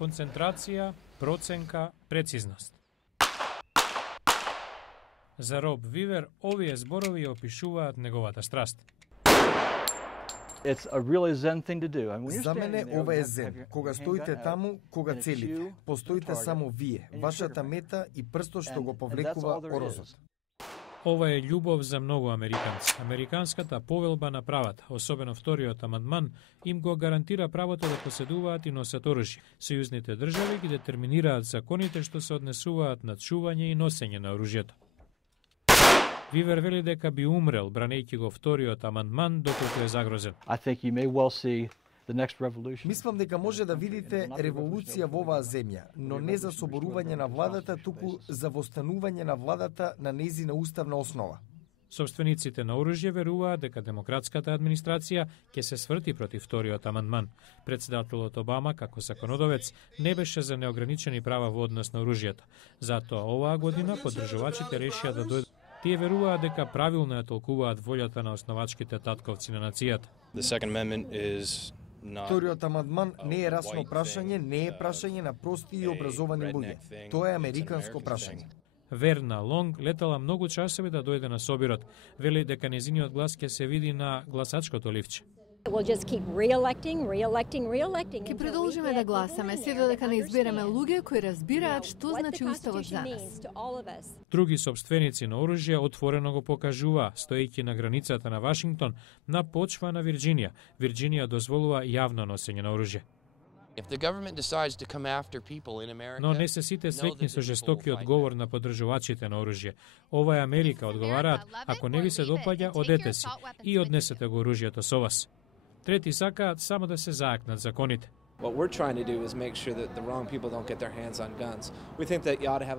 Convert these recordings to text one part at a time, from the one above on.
Концентрација, проценка, прецизност. За Роб Вивер овие зборови опишуваат неговата страст. За мене ова е зен. Кога стоите таму, кога целите, постоите само вие, вашата мета и прстот што го повлекува орозот. Ова е љубов за многу американци. Американската повелба на правата, особено вториот амандман, им го гарантира правото да поседуваат и носат оружје. Сојузните држави ги детерминираат законите што се однесуваат на чување и носење на оружјето. Вивер вели дека би умрел бранејќи го вториот амандман доколку е загрозен. Мислам дека може да видите револуција во оваа земја, но не за соборување на владата, туку за востанување на владата на нејзина уставна основа. Собствениците на оружје веруваат дека демократската администрација ќе се сврти против вториот амандман. Претседателот Обама, како законодавец, не беше за неограничени права во однос на оружјето. Затоа оваа година поддржувачите решија да дојдат. Тие веруваат дека правилно ја толкуваат волјата на основачките татковци на нацијата. Вториот амандман не е расно прашање, не е прашање на прости и образовани луѓе. Тоа е американско прашање. Верна Лонг летала многу часови да дојде на собирот. Вели дека нејзиниот глас ќе се види на гласачкото ливче. Ќе продолжиме да гласаме се додека не избереме луѓе кои разбираат што значи уставот за нас. Други собственици на оружје отворено го покажуваа, стоејќи на границата на Вашингтон, на почва на Вирџинија. Вирџинија дозволува јавно носење на оружје. Но не се сите среќни со жестокиот говор на поддржувачите на оружје. Ова е Америка, одговараат, ако не ви се допаѓа, одете си и однесете го оружјето со вас. Трети сакаат само да се заакнат законите.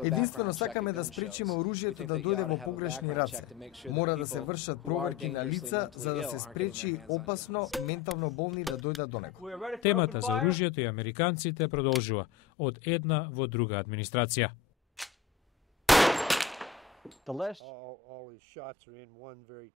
Единствено сакаме да спречиме оружјето да дојде во погрешни раце. Мора да се вршат проверки на лица за да се спречи опасно ментално болни да дојдат до него. Темата за оружјето и американците продолжува од една во друга администрација. All these shots are in one very